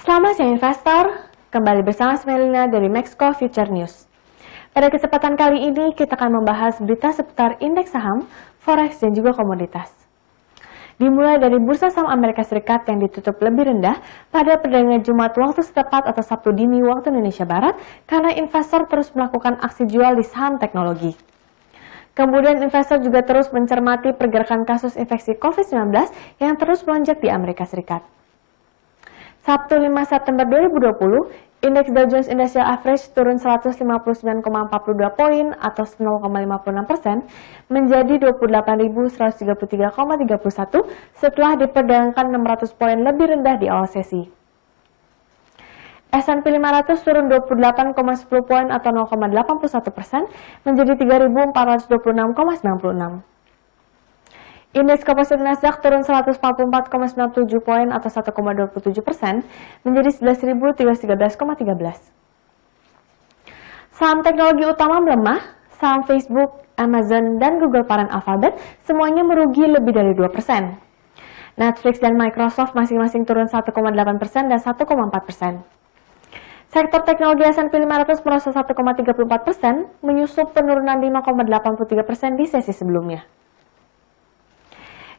Selamat siang investor, kembali bersama Smelina dari Maxco Future News. Pada kesempatan kali ini kita akan membahas berita seputar indeks saham, forex dan juga komoditas. Dimulai dari bursa saham Amerika Serikat yang ditutup lebih rendah pada perdagangan Jumat waktu setempat atau Sabtu dini waktu Indonesia Barat karena investor terus melakukan aksi jual di saham teknologi. Kemudian investor juga terus mencermati pergerakan kasus infeksi COVID-19 yang terus melonjak di Amerika Serikat. Sabtu 5 September 2020, indeks Dow Jones Industrial Average turun 159,42 poin atau 0,56% menjadi 28.133,31 setelah diperdagangkan 600 poin lebih rendah di awal sesi. S&P 500 turun 28,10 poin atau 0,81% menjadi 3.426,96. Indeks komposite Nasdaq turun 144,97 poin atau 1,27% menjadi 11.313,13. Saham teknologi utama melemah, saham Facebook, Amazon, dan Google parent Alphabet semuanya merugi lebih dari 2%. Netflix dan Microsoft masing-masing turun 1,8% dan 1,4%. Sektor teknologi S&P 500 merosot 1,34%, menyusul penurunan 5,83% di sesi sebelumnya.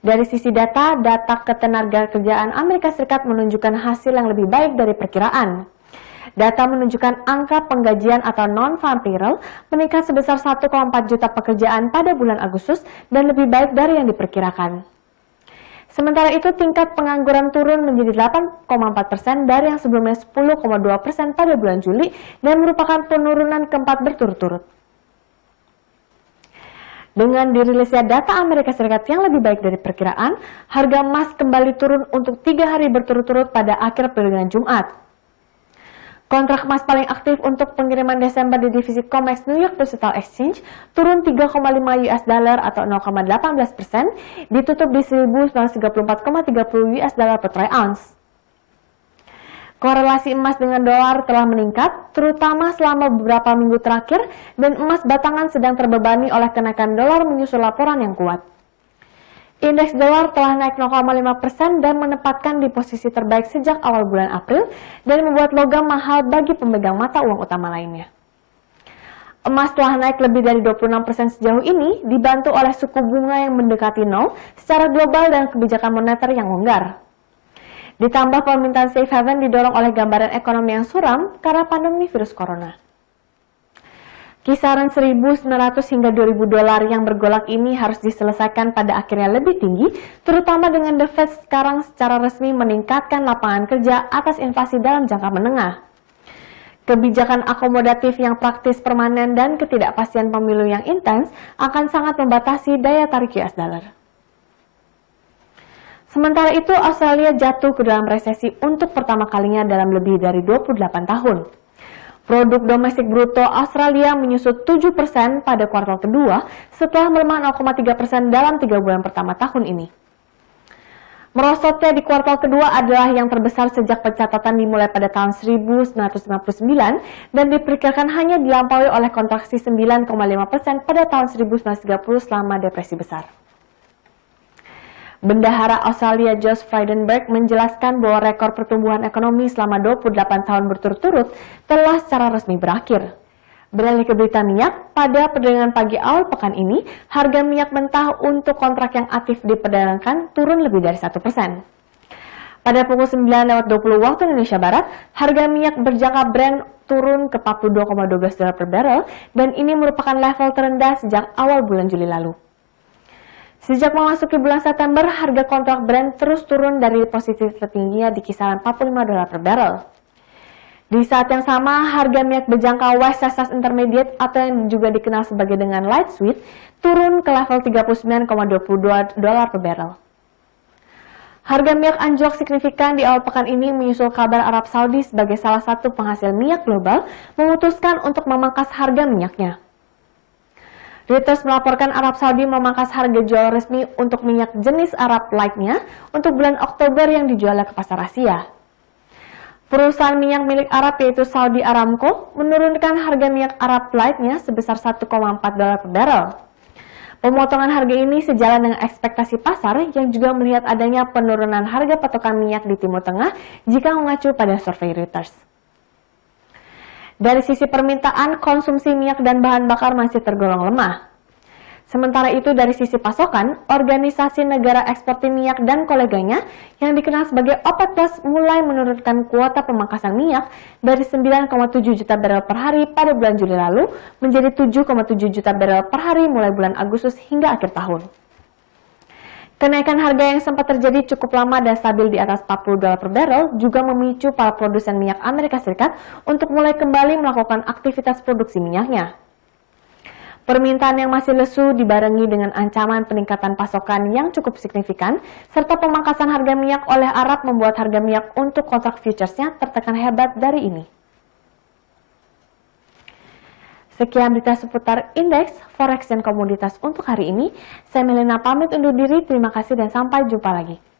Dari sisi data ketenagakerjaan Amerika Serikat menunjukkan hasil yang lebih baik dari perkiraan. Data menunjukkan angka penggajian atau non-farm payroll meningkat sebesar 1,4 juta pekerjaan pada bulan Agustus dan lebih baik dari yang diperkirakan. Sementara itu, tingkat pengangguran turun menjadi 8,4% dari yang sebelumnya 10,2% pada bulan Juli dan merupakan penurunan keempat berturut-turut. Dengan dirilisnya data Amerika Serikat yang lebih baik dari perkiraan, harga emas kembali turun untuk 3 hari berturut-turut pada akhir perdagangan Jumat. Kontrak emas paling aktif untuk pengiriman Desember di divisi COMEX New York Digital Exchange turun 3,5 US dollar atau 0,18%, ditutup di 1.934,30 US dollar per troy ounce. Korelasi emas dengan dolar telah meningkat, terutama selama beberapa minggu terakhir, dan emas batangan sedang terbebani oleh kenaikan dolar menyusul laporan yang kuat. Indeks dolar telah naik 0,5% dan menempatkan di posisi terbaik sejak awal bulan April dan membuat logam mahal bagi pemegang mata uang utama lainnya. Emas telah naik lebih dari 26% sejauh ini, dibantu oleh suku bunga yang mendekati nol secara global dan kebijakan moneter yang longgar. Ditambah permintaan safe haven didorong oleh gambaran ekonomi yang suram karena pandemi virus corona. Kisaran 1.900 hingga 2.000 dolar yang bergolak ini harus diselesaikan pada akhirnya lebih tinggi, terutama dengan The Fed sekarang secara resmi meningkatkan lapangan kerja atas inflasi dalam jangka menengah. Kebijakan akomodatif yang praktis permanen dan ketidakpastian pemilu yang intens akan sangat membatasi daya tarik US dollar. Sementara itu, Australia jatuh ke dalam resesi untuk pertama kalinya dalam lebih dari 28 tahun. Produk domestik bruto Australia menyusut 7% pada kuartal kedua setelah melemah 0,3% dalam 3 bulan pertama tahun ini. Merosotnya di kuartal kedua adalah yang terbesar sejak pencatatan dimulai pada tahun 1959 dan diperkirakan hanya dilampaui oleh kontraksi 9,5% pada tahun 1930 selama depresi besar. Bendahara Australia Josh Frydenberg menjelaskan bahwa rekor pertumbuhan ekonomi selama 28 tahun berturut-turut telah secara resmi berakhir. Beralih ke berita minyak, pada perdagangan pagi awal pekan ini, harga minyak mentah untuk kontrak yang aktif diperdagangkan turun lebih dari 1%. Pada pukul 9.20 waktu Indonesia Barat, harga minyak berjangka Brent turun ke 42,12 dolar per barrel dan ini merupakan level terendah sejak awal bulan Juli lalu. Sejak memasuki bulan September, harga kontrak Brent terus turun dari posisi tertingginya di kisaran 45 dolar per barrel. Di saat yang sama, harga minyak berjangka West Texas Intermediate atau yang juga dikenal sebagai dengan light sweet turun ke level 39,22 dolar per barrel. Harga minyak anjlok signifikan di awal pekan ini menyusul kabar Arab Saudi sebagai salah satu penghasil minyak global memutuskan untuk memangkas harga minyaknya. Reuters melaporkan Arab Saudi memangkas harga jual resmi untuk minyak jenis Arab Light-nya untuk bulan Oktober yang dijual ke pasar Asia. Perusahaan minyak milik Arab yaitu Saudi Aramco menurunkan harga minyak Arab Light-nya sebesar 1,4 dolar per barrel. Pemotongan harga ini sejalan dengan ekspektasi pasar yang juga melihat adanya penurunan harga patokan minyak di Timur Tengah jika mengacu pada survei Reuters. Dari sisi permintaan, konsumsi minyak dan bahan bakar masih tergolong lemah. Sementara itu dari sisi pasokan, Organisasi Negara Eksportir Minyak dan koleganya yang dikenal sebagai OPEC+ mulai menurunkan kuota pemangkasan minyak dari 9,7 juta barel per hari pada bulan Juli lalu menjadi 7,7 juta barel per hari mulai bulan Agustus hingga akhir tahun. Kenaikan harga yang sempat terjadi cukup lama dan stabil di atas $40 per barel juga memicu para produsen minyak Amerika Serikat untuk mulai kembali melakukan aktivitas produksi minyaknya. Permintaan yang masih lesu dibarengi dengan ancaman peningkatan pasokan yang cukup signifikan, serta pemangkasan harga minyak oleh Arab membuat harga minyak untuk kontrak futuresnya tertekan hebat dari ini. Sekian berita seputar indeks, forex, dan komoditas untuk hari ini. Saya Melina pamit undur diri, terima kasih dan sampai jumpa lagi.